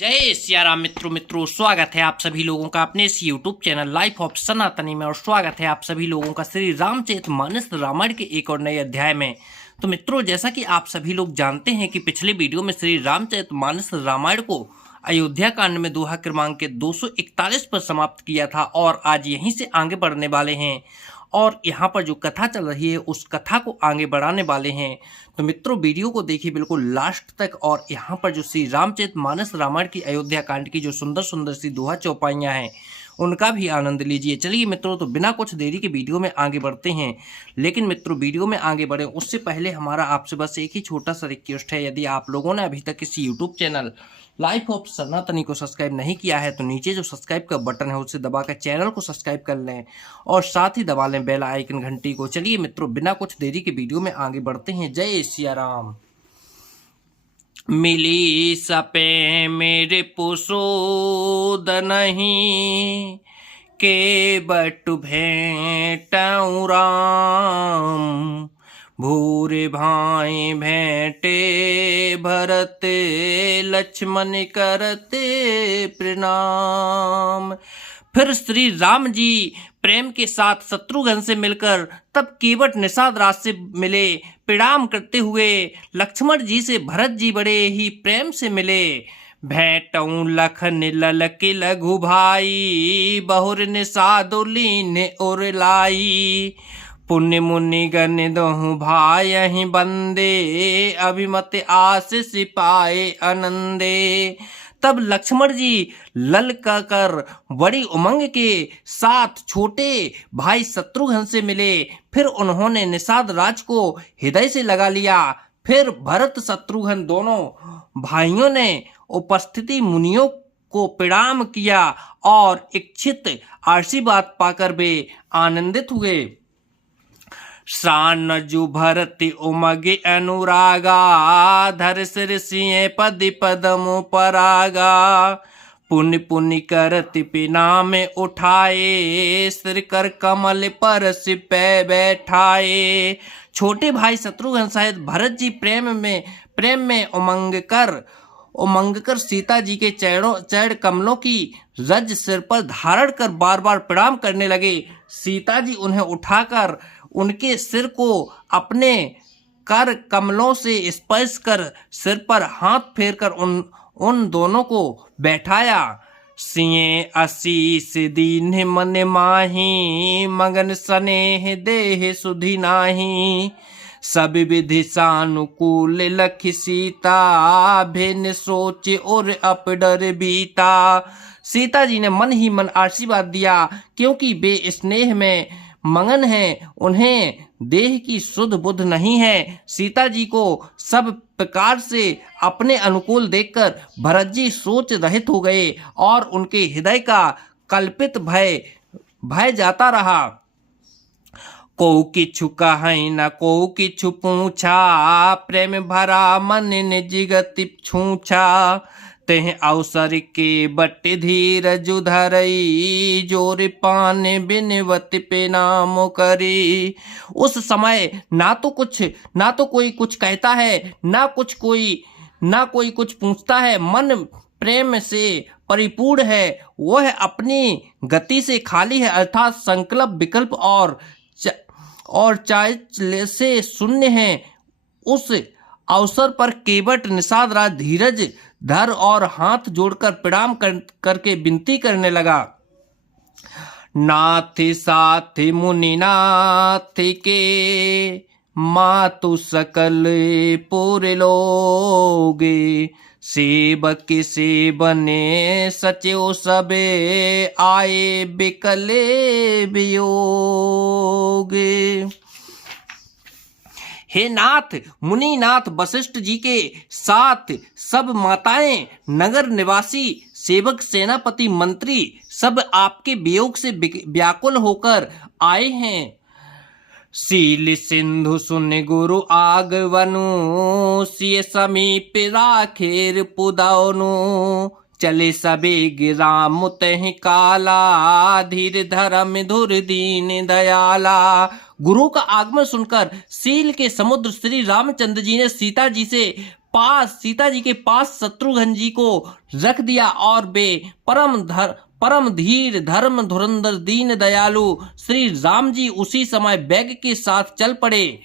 जय सियाराम मित्रों स्वागत है आप सभी लोगों का अपने इस YouTube चैनल लाइफ ऑफ सनातनी में। और स्वागत है आप सभी लोगों का श्री रामचरितमानस रामायण के एक और नए अध्याय में। तो मित्रों, जैसा कि आप सभी लोग जानते हैं कि पिछले वीडियो में श्री रामचरितमानस रामायण को अयोध्या कांड में दोहा क्रमांक के 241 पर समाप्त किया था और आज यहीं से आगे बढ़ने वाले हैं और यहाँ पर जो कथा चल रही है उस कथा को आगे बढ़ाने वाले हैं। तो मित्रों, वीडियो को देखिए बिल्कुल लास्ट तक और यहाँ पर जो श्री रामचरितमानस रामायण की अयोध्या कांड की जो सुंदर सुंदर सी दोहा चौपाइयाँ हैं उनका भी आनंद लीजिए। चलिए मित्रों, तो बिना कुछ देरी के वीडियो में आगे बढ़ते हैं। लेकिन मित्रों, वीडियो में आगे बढ़े उससे पहले हमारा आपसे बस एक ही छोटा सा रिक्वेस्ट है। यदि आप लोगों ने अभी तक इस यूट्यूब चैनल लाइफ ऑफ सनातनी को सब्सक्राइब नहीं किया है तो नीचे जो सब्सक्राइब का बटन है उसे दबाकर चैनल को सब्सक्राइब कर लें और साथ ही दबा लें बेल आइकन घंटी को। चलिए मित्रों, बिना कुछ देरी के वीडियो में आगे बढ़ते हैं। जय सिया राम। मिली सपे मेरे पुसोद नहीं के बटु भेंटऊ राम। भूरे भाई भेंटे भरत लक्ष्मण करते प्रणाम। फिर श्री राम जी प्रेम के साथ शत्रुघ्न से मिलकर तब केवट निषाद राज से मिले। प्रणाम करते हुए लक्ष्मण जी से भरत जी बड़े ही प्रेम से मिले। भेंटऊ लखन ललके लघु भाई बहुर निषादु लीन और लाई। पुण्य मुनि गण दोहु भाई यही बंदे अभिमत आशीष पाए आनंदे। तब लक्ष्मण जी ललका कर बड़ी उमंग के साथ छोटे भाई शत्रुघ्न से मिले। फिर उन्होंने निषाद राज को हृदय से लगा लिया। फिर भरत शत्रुघ्न दोनों भाइयों ने उपस्थिति मुनियों को प्रणाम किया और इच्छित आशीर्वाद पाकर वे आनंदित हुए। सानजु भरति उमगे अनुरागा धर सिर सिंह पद पदमु परागा। पुण्य पुण्य करति पिना में उठाए सिर कर कमल पर सिपै बैठाए। छोटे भाई शत्रुघ्न सहित भरत जी प्रेम में उमंग कर सीता जी के चरण कमलों की रज सिर पर धारण कर बार बार प्रणाम करने लगे। सीता जी उन्हें उठाकर उनके सिर को अपने कर कमलों से स्पर्श कर सिर पर हाथ फेरकर उन दोनों को बैठाया। सिंह आशीष दीन मन माही मगन स्नेह देह सुधि नाही। सब विधि सानुकूल लखि सीता भिन्न सोच और अपडर बीता। सीता जी ने मन ही मन आशीर्वाद दिया क्योंकि वे स्नेह में मगन हैं, उन्हें देह की शुद्ध बुद्ध नहीं है। सीता जी को सब प्रकार से अपने अनुकूल देखकर भरत जी सोच रहित हो गए और उनके हृदय का कल्पित भय जाता रहा। को किछु कहि न को किछु पूछा प्रेम भरा मन निज गति छूछा। तेह अवसर के बट धीरज धरई जोर पान बिनवत पे नाम करी। उस समय ना तो कोई कुछ कहता है ना कोई कुछ पूछता है। मन प्रेम से परिपूर्ण है, वह अपनी गति से खाली है अर्थात संकल्प विकल्प और चाय से शून्य है। उस अवसर पर केवट निषाद राज धीरज धर और हाथ जोड़कर प्रणाम करके विनती करने लगा। नाथ साथ मुनि नाथ के मातु सकल पुर लोगे। सेवक सेवने सचो सबे आए बिकले वियोगे। हे नाथ, मुनिनाथ वशिष्ठ जी के साथ सब माताएं नगर निवासी सेवक सेनापति मंत्री सब आपके वियोग से व्याकुल होकर आए हैं। शील सिंधु सुन गुरु आगवनु सिय समीप राखेर पुदानु। चले सबे गिराम तह काला धीर धर्म धुर दीन दयाला। गुरु का आगमन सुनकर सील के समुद्र श्री रामचंद्र जी ने सीता जी से सीता जी के पास शत्रुघ्न जी को रख दिया और वे परम धीर धर्म धुरंधर दीन दयालु श्री राम जी उसी समय बैग के साथ चल पड़े।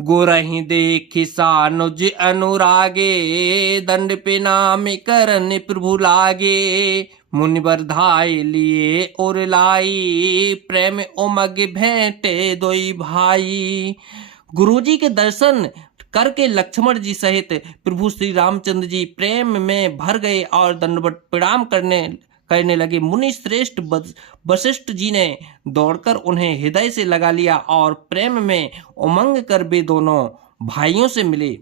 गुरहि देखि सानुज अनुरागे, दंड पे नाम करन प्रभु लागे। मुनिवर धाय लिए और लाई, प्रेम उमग भेंटे दोई भाई। गुरुजी के दर्शन करके लक्ष्मण जी सहित प्रभु श्री रामचंद्र जी प्रेम में भर गए और दंडवत प्रणाम करने लगे। मुनि श्रेष्ठ वशिष्ठ जी ने दौड़कर उन्हें हृदय से लगा लिया और प्रेम में उमंग कर वे दोनों भाइयों से मिले।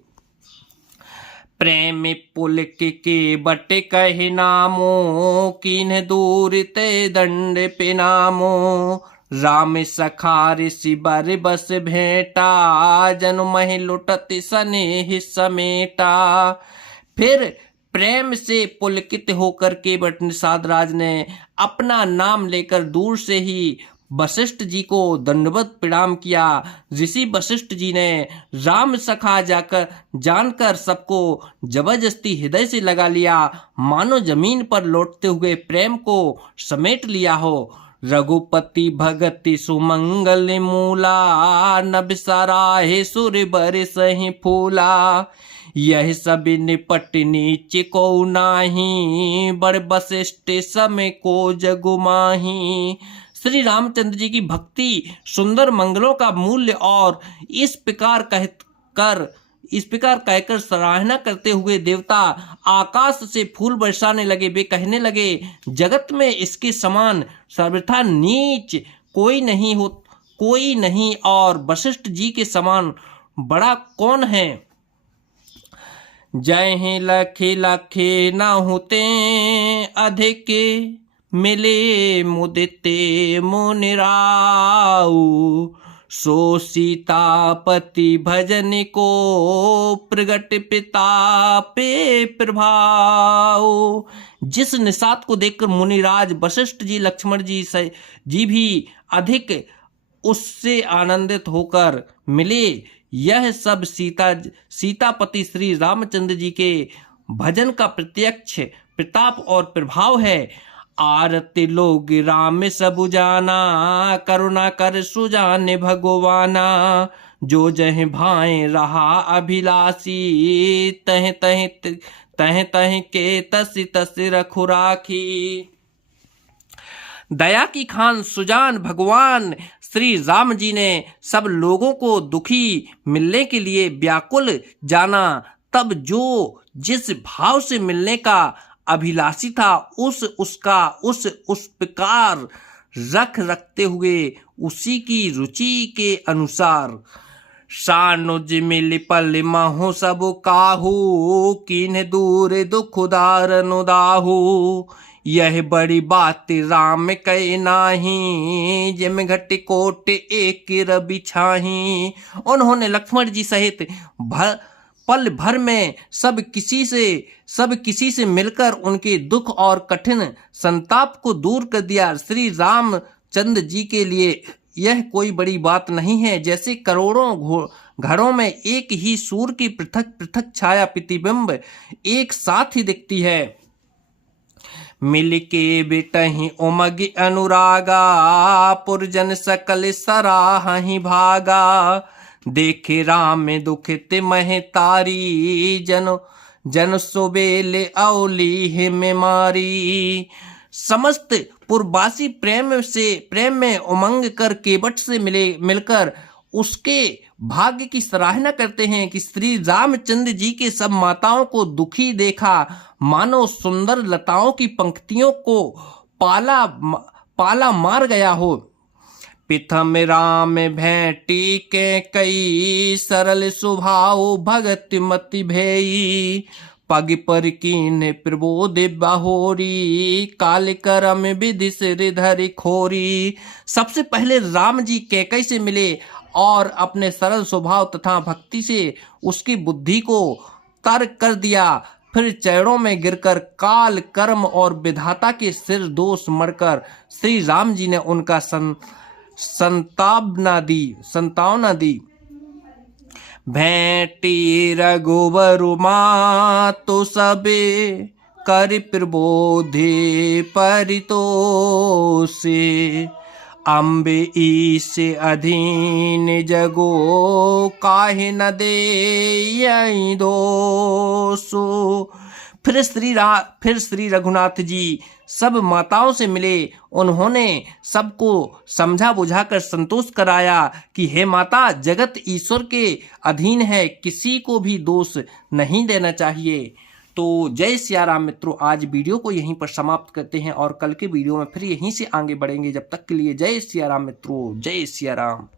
प्रेम पुलक के बटे कहे नामो, कीन्ह दूर ते दंड पे नामो। राम सखा ऋषि बर बस भेंटा, जनु महि लुटत स्नेह समेटा। फिर प्रेम से पुलकित होकर के बट निषाद राज ने अपना नाम लेकर दूर से ही वशिष्ठ जी को दंडवत प्रणाम किया। ऋषि वशिष्ठ जी ने राम सखा जानकर सबको जबरदस्ती हृदय से लगा लिया, मानो जमीन पर लौटते हुए प्रेम को समेट लिया हो। रघुपति भगति सुमंगल मूला, नभ सराहे सुर बर सही फूला। यह सब निपट नीच को नाही, बड़ वशिष्ठ समय को जगु माही। श्री रामचंद्र जी की भक्ति सुंदर मंगलों का मूल्य और इस प्रकार कहकर सराहना करते हुए देवता आकाश से फूल बरसाने लगे। वे कहने लगे, जगत में इसके समान सर्वथा नीच कोई नहीं और वशिष्ठ जी के समान बड़ा कौन है। जय ही लखे लखे न होते, अधिक मिले मुदिते मुनिराऊ। सो सीतापति भजन को, प्रगट पिता पे प्रभाव। जिस निषाद को देखकर मुनिराज वशिष्ठ जी लक्ष्मण जी भी अधिक उससे आनंदित होकर मिले। यह सब सीतापति श्री रामचंद्र जी के भजन का प्रत्यक्ष प्रताप और प्रभाव है। आरती लोग राम सबु जाना, करुणा कर सुजाने भगवाना। जो जह भाए रहा अभिलाषी, तह तह के तस रखु राखी। दया की खान सुजान भगवान श्री राम जी ने सब लोगों को दुखी मिलने के लिए व्याकुल जाना। तब जो जिस भाव से मिलने का अभिलाषी था उस प्रकार रखते हुए उसी की रुचि के अनुसार। सानुज मिल पल महु सब काहू, कीन्ह दूर दुख दारन उदाहू। यह बड़ी बात राम कहे नाही, जिम घट कोट एक रवि छाही। उन्होंने लक्ष्मण जी सहित पल भर में सब किसी से मिलकर उनके दुख और कठिन संताप को दूर कर दिया। श्री रामचंद्र जी के लिए यह कोई बड़ी बात नहीं है। जैसे करोड़ों घरों में एक ही सूर्य की पृथक पृथक छाया प्रतिबिंब एक साथ ही दिखती है। मिलके बिटहि उमग अनुरागा, पुरजन सकल सराहि भागा। देखे राम दुखित महतारी, जन सुबेले औली हिम मारी। समस्त पुरवासी प्रेम में उमंग कर केवट से मिलकर उसके भाग्य की सराहना करते हैं कि श्री रामचंद्र जी के सब माताओं को दुखी देखा, मानो सुंदर लताओं की पंक्तियों को पाला मार गया हो। पिथम राम भेंटी के कई, सरल स्वभाव भगत मति भई। पग पर कीन प्रबोध बाहोरी, काल करम विधि सिर धरि खोरी। सबसे पहले राम जी कैकई से मिले और अपने सरल स्वभाव तथा भक्ति से उसकी बुद्धि को तर्क कर दिया। फिर चरणों में गिरकर काल कर्म और विधाता के सिर दोष मरकर श्री राम जी ने उनका संतावना दी। भेंटी रघुवर मातु सबे कर प्रबोधे परितोषे। अम्बे ईसे अधीन जगो काहे न दे दोषो। फिर श्री रघुनाथ जी सब माताओं से मिले। उन्होंने सबको समझा बुझाकर संतोष कराया कि हे माता, जगत ईश्वर के अधीन है, किसी को भी दोष नहीं देना चाहिए। तो जय सिया राम मित्रों, आज वीडियो को यहीं पर समाप्त करते हैं और कल के वीडियो में फिर यहीं से आगे बढ़ेंगे। जब तक के लिए जय सिया राम मित्रों, जय सिया राम।